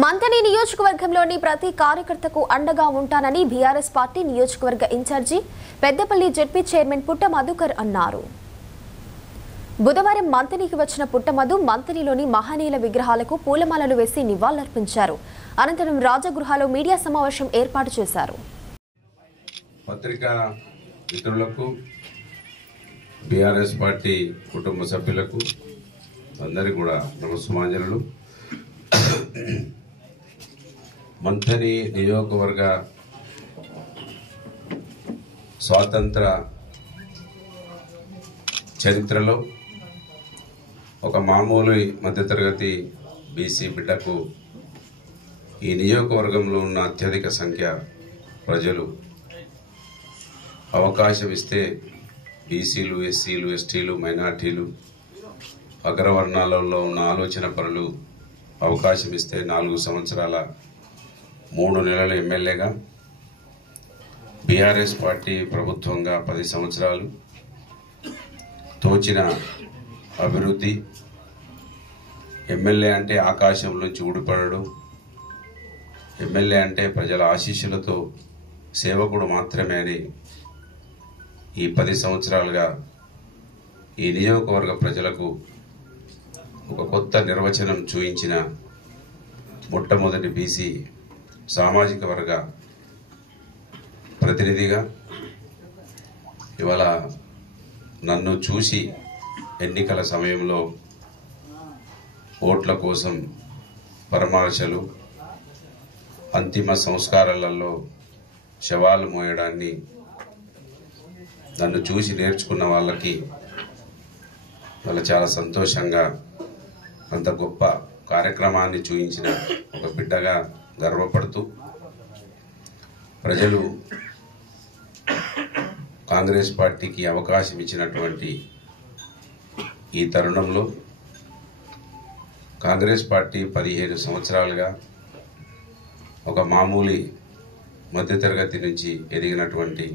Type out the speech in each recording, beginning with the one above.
మంతని నియోజకవర్గంలోని ప్రతి కార్యకర్తకు అండగా ఉంటానని బీఆర్ఎస్ పార్టీ నియోజకవర్గ ఇన్ఛార్జి పెద్దపల్లి జెడ్పీ చైర్మన్ పుట్ట మధుకర్ అన్నారు. బుధవారం మంతనికి వచ్చిన పుట్టమధు మంతనిలోని మహనీయుల విగ్రహాలకు పూలమాలలు వేసి నివాళులర్పించారు. అనంతరం రాజగృహలో మీడియా సమావేశం ఏర్పాటు చేశారు. పత్రికా మిత్రులకు బీఆర్ఎస్ పార్టీ కుటుంబ సభ్యులకు అందరికీ కూడా నమస్సుమాంజలు. మంథని నియోజకవర్గ స్వాతంత్ర చరిత్రలో ఒక మామూలు మధ్యతరగతి బీసీ బిడ్డకు ఈ నియోజకవర్గంలో ఉన్న అత్యధిక సంఖ్య ప్రజలు అవకాశం ఇస్తే బీసీలు, ఎస్సీలు, ఎస్టీలు, మైనార్టీలు, అగ్రవర్ణాలలో ఉన్న ఆలోచన పరులు అవకాశం ఇస్తే 4 సంవత్సరాల 3 నెలల ఎమ్మెల్యేగా, బీఆర్ఎస్ పార్టీ ప్రభుత్వంగా 10 సంవత్సరాలు తోచిన అభివృద్ధి. ఎమ్మెల్యే అంటే ఆకాశంలోంచి ఊడిపడడు, ఎమ్మెల్యే అంటే ప్రజల ఆశీస్సులతో సేవకుడు మాత్రమే అని ఈ 10 సంవత్సరాలుగా ఈ నియోజకవర్గ ప్రజలకు ఒక కొత్త నిర్వచనం చూయించిన మొట్టమొదటి బీసీ సామాజిక వర్గ ప్రతినిధిగా ఇవాళ నన్ను చూసి ఎన్నికల సమయంలో ఓట్ల కోసం పరామర్శలు, అంతిమ సంస్కారాలలో శవాలు మోయడాన్ని నన్ను చూసి నేర్చుకున్న వాళ్ళకి వాళ్ళ చాలా సంతోషంగా అంత గొప్ప కార్యక్రమాన్ని చూయించిన ఒక బిడ్డగా గర్వపడుతూ, ప్రజలు కాంగ్రెస్ పార్టీకి అవకాశం ఇచ్చినటువంటి ఈ తరుణంలో కాంగ్రెస్ పార్టీ 15 సంవత్సరాలుగా ఒక మామూలు మధ్యతరగతి నుంచి ఎదిగినటువంటి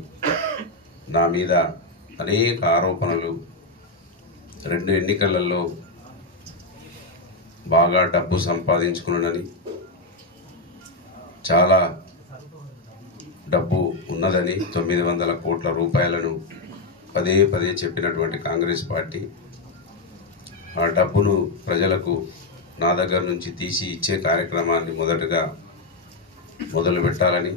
నా మీద అనేక ఆరోపణలు, 2 ఎన్నికలలో బాగా డబ్బు సంపాదించుకున్నానని, చాలా డబ్బు ఉన్నదని, 900 కోట్ల రూపాయలను పదే పదే చెప్పినటువంటి కాంగ్రెస్ పార్టీ ఆ డబ్బును ప్రజలకు నా దగ్గర నుంచి తీసి ఇచ్చే కార్యక్రమాన్ని మొదటగా మొదలు పెట్టాలని,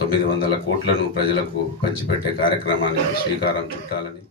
900 కోట్లను ప్రజలకు పంచిపెట్టే కార్యక్రమానికి శ్రీకారం చుట్టాలని